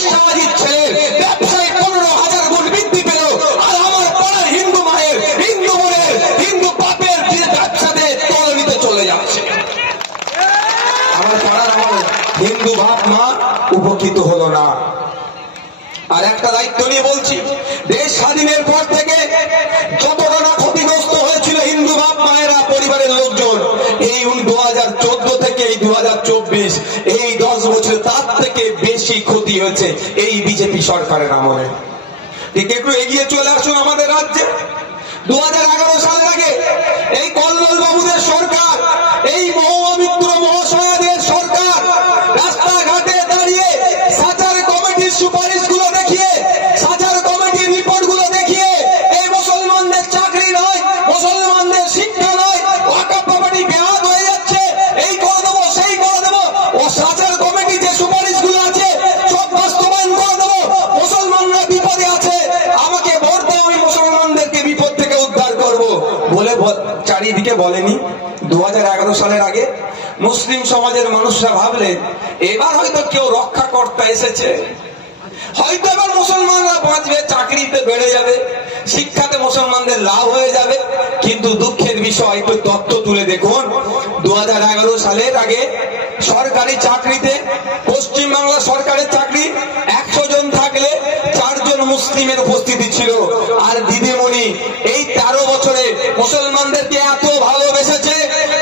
শাহজির ছেলের ব্যবসায় 15,000 গুণ বৃদ্ধি পেল, আর আমার পাড়ার হিন্দু মায়ের, হিন্দু বোনের, হিন্দু বাপের ব্যবসাতে তলানিতে চলে যাচ্ছে। আমার পাড়ার আমার হিন্দু বাপ মা উপকৃত হলো না। আর একটা দায়িত্ব নিয়ে বলছি, দেশ স্বাধীনের পর থেকে যতটা না ক্ষতিগ্রস্ত হয়েছিল হিন্দু বাপ মায়েরা, পরিবারের লোকজন, এই 2014 থেকে এই 2024 এই 10 বছর তার থেকে বেশি ক্ষতি হয়েছে এই বিজেপি সরকারের আমলে। ঠিক একটু এগিয়ে চলে আসুন আমাদের রাজ্যে। 2011 সালের আগে এই কল্লোল বাবুদের সরকার, এই মহুয়া মিত্র মহাশয়াদের সরকার রাস্তাঘাটে দাঁড়িয়ে সাচার কমিটির সুপারিশগুলো দেখিয়ে, সাচার কমিটির রিপোর্টগুলো দেখিয়ে এই মুসলমানদের চাকরি নয়, মুসলমানদের শিক্ষা নয়, ওয়াকফ প্রপার্টি বেহাত হয়ে যাচ্ছে, এই করে দেবো সেই করে দেবো, ও সাচার কমিটি যে সুপারিশগুলো আছে সব বাস্তবায়ন করে দেবো, মুসলমানরা বিপদে আছে, আমাকে ভোট দাও, আমি মুসলমানদেরকে বিপদ থেকে উদ্ধার করবো বলে চারিদিকে বলেনি। 2011 সালের আগে মুসলিম সমাজের মানুষরা ভাবলেন এবার হয়তো কেউ রক্ষাকর্তা এসেছে, হয়তো এবার মুসলমানরা বাঁচবে, চাকরিতে বেড়ে যাবে, শিক্ষাতে মুসলমানদের লাভ হয়ে যাবে। কিন্তু দুঃখের বিষয়, একটু তথ্য তুলে দেখুন, 2011 সালের আগে সরকারি চাকরিতে, পশ্চিমবাংলা সরকারের চাকরি 100 জন থাকলে 4 জন মুসলিমের উপস্থিতি ছিল। আর দিদিমণি এই 13 বছরে মুসলমানদেরকে এত ভালোবেসেছে,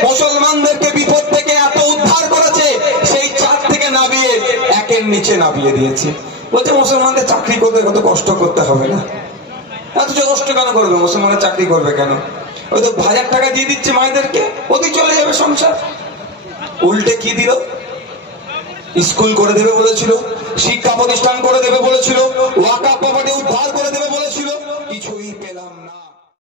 মুসলমানদেরকে বিপদ থেকে এত উদ্ধার করেছে, সেই 4 থেকে নামিয়ে 1-এর নিচে নামিয়ে দিয়েছে। বলছে মুসলমানদের চাকরি করবে, কত কষ্ট করতে হবে না। এত কষ্ট কেন করবে? মুসলমানের চাকরি করবে কেন? ওই তো 1000 টাকা দিয়ে দিচ্ছে মায়েদেরকে, ওদিকে চলে যাবে সংসার। উল্টে কি দিল? স্কুল করে দেবে বলেছিল, শিক্ষা প্রতিষ্ঠান করে দেবে বলেছিল, ওয়াকফ প্রপার্টি উদ্ধার